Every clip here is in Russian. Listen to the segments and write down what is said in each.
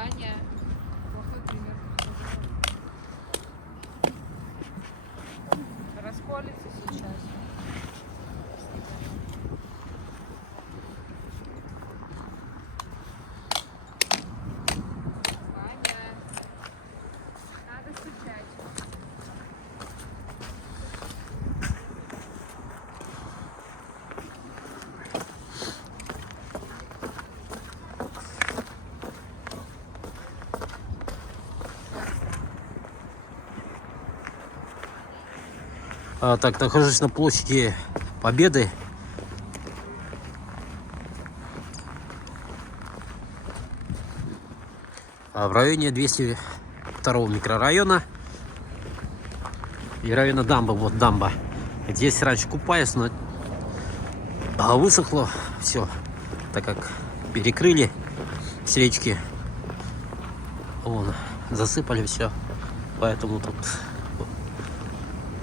Ваня. Расколется сейчас. Ваня. Надо стучать. Так, нахожусь на площади Победы. В районе 202 микрорайона и района дамбы. Вот дамба. Здесь раньше купались, но высохло все, так как перекрыли с речки. Вон, засыпали все. Поэтому тут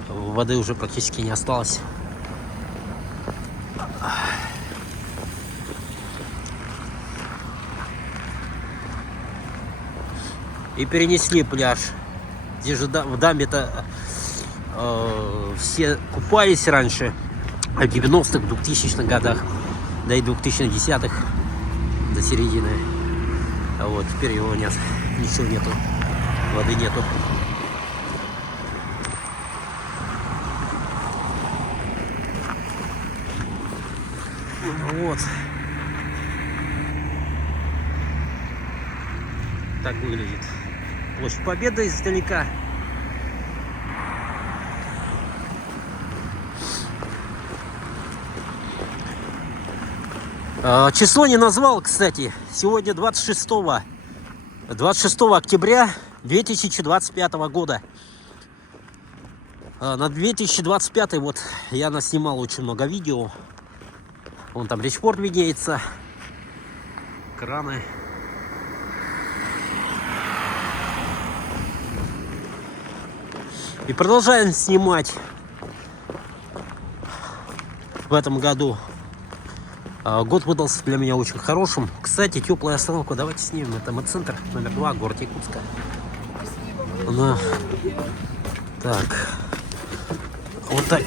воды уже практически не осталось. И перенесли пляж. Здесь же в дамбе-то все купались раньше, в 90-х, 2000-х годах, да и 2010-х до середины. А вот теперь его нет, ничего нету, воды нету. Вот. Так выглядит площадь Победы издалека. Число не назвал, кстати. Сегодня 26 октября 2025 года. На 2025 вот я наснимал очень много видео. Вон там речпорт виднеется, краны. И продолжаем снимать в этом году. Год выдался для меня очень хорошим. Кстати, теплая остановка. Давайте снимем. Это МЭД-центр номер 2, город Якутска. Она... Так. Вот так.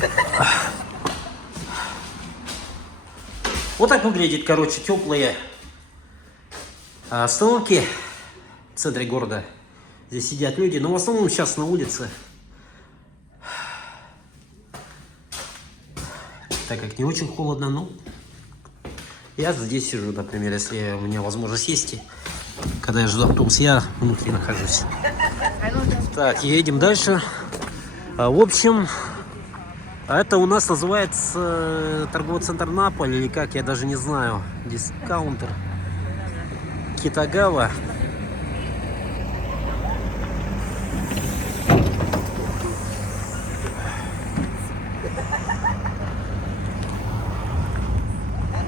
Вот так выглядит, короче, теплые остановки в центре города. Здесь сидят люди, но в основном сейчас на улице. Так как не очень холодно, ну, я здесь сижу, например, если у меня возможность сесть. Когда я жду автобус, я внутри нахожусь. Так, едем дальше. В общем, это у нас называется торговый центр Наполь, или как, я даже не знаю. Дискаунтер Китагава.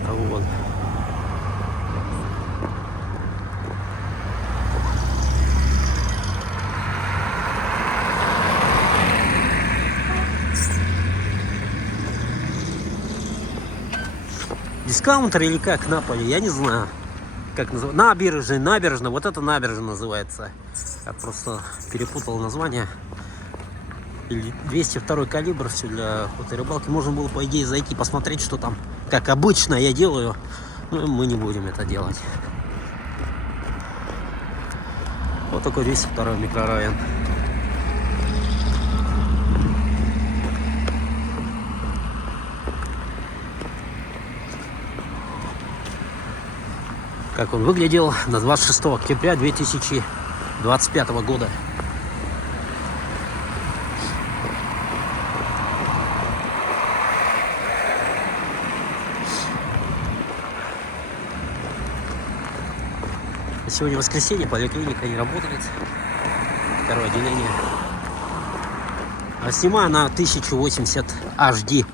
Вот. Дискаунтер или как, Наполе, я не знаю, как называется. Набережная, вот это набережная называется. Я просто перепутал название. Или 202 калибр, все для охоты и рыбалки. Можно было, по идее, зайти посмотреть, что там, как обычно я делаю. Но мы не будем это делать. Вот такой 202 микрорайон. Как он выглядел на 26 октября 2025 года. Сегодня воскресенье, поликлиника не работает. Второе отделение. Снимаю на 1080 HD.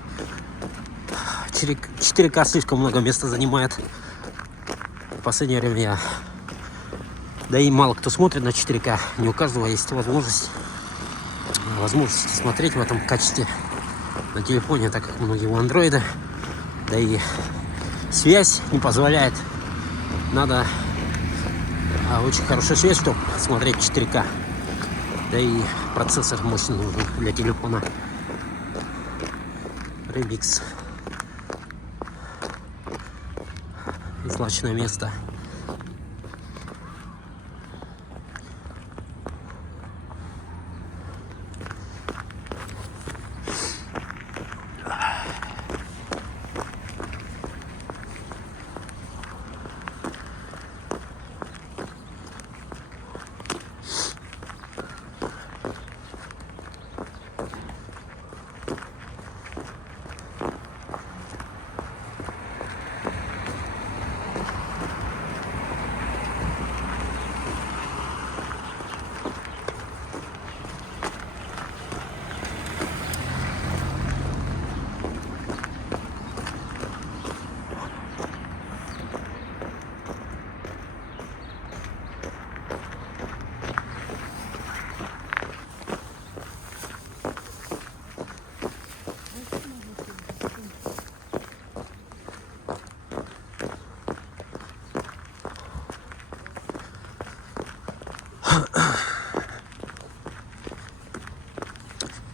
4К слишком много места занимает. В последнее время я... Да и мало кто смотрит на 4К. Не у каждого есть возможность смотреть в этом качестве на телефоне, так как многие у андроида. Да и связь не позволяет. Надо очень хорошая связь, чтобы смотреть 4К. Да и процессор мощный нужен для телефона. Remix. Злачное место.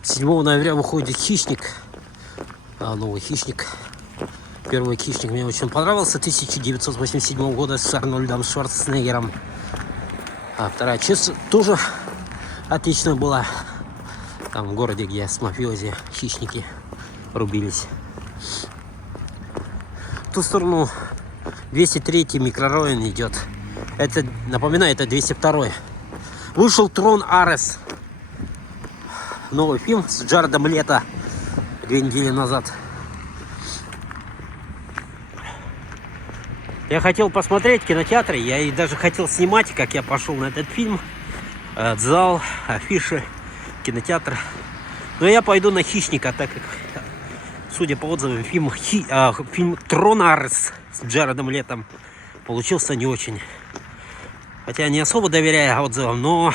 С 7 ноября выходит «Хищник». Новый «Хищник». Первый «Хищник» мне очень понравился. 1987 года с Арнольдом Шварценеггером. А вторая часть тоже отличная была. Там в городе, где с мафиози хищники рубились. В ту сторону 203-й микрорайон идет. Это, напоминаю, это 202-й. Вышел «Трон Арес». Новый фильм с Джаредом Лето 2 недели назад. Я хотел посмотреть в кинотеатре. Я и даже хотел снимать, как я пошел на этот фильм. Зал, афиши, кинотеатр. Но я пойду на «Хищника», так как, судя по отзывам, фильм «Трон Арес» с Джаредом Летом получился не очень. Хотя не особо доверяю отзывам, но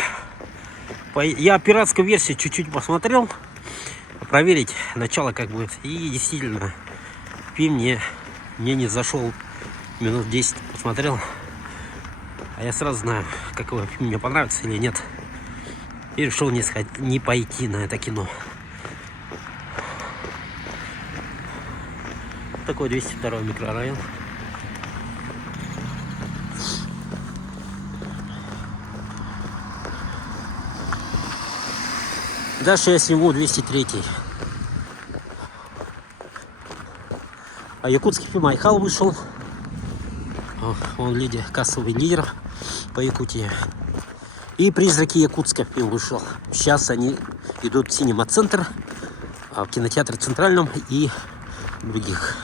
я пиратскую версию чуть-чуть посмотрел, проверить начало как будет. И действительно, фильм мне не зашел. Минут 10 посмотрел, а я сразу знаю, какой фильм мне понравится или нет. И решил не пойти на это кино. Такой 202 микрорайон. Дальше я сниму 203. А якутский фильм «Айхал» вышел. Он кассовый лидер по Якутии. И «Призраки Якутска» фильм вышел. Сейчас они идут в Синема-центр, в кинотеатре Центральном и других.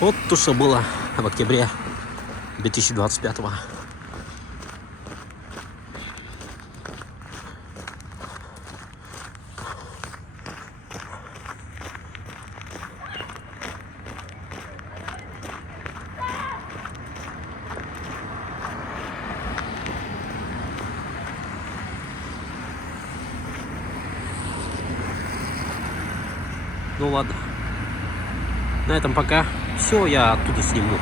Вот то, что было в октябре 2025. Ну ладно. На этом пока все, я оттуда сниму.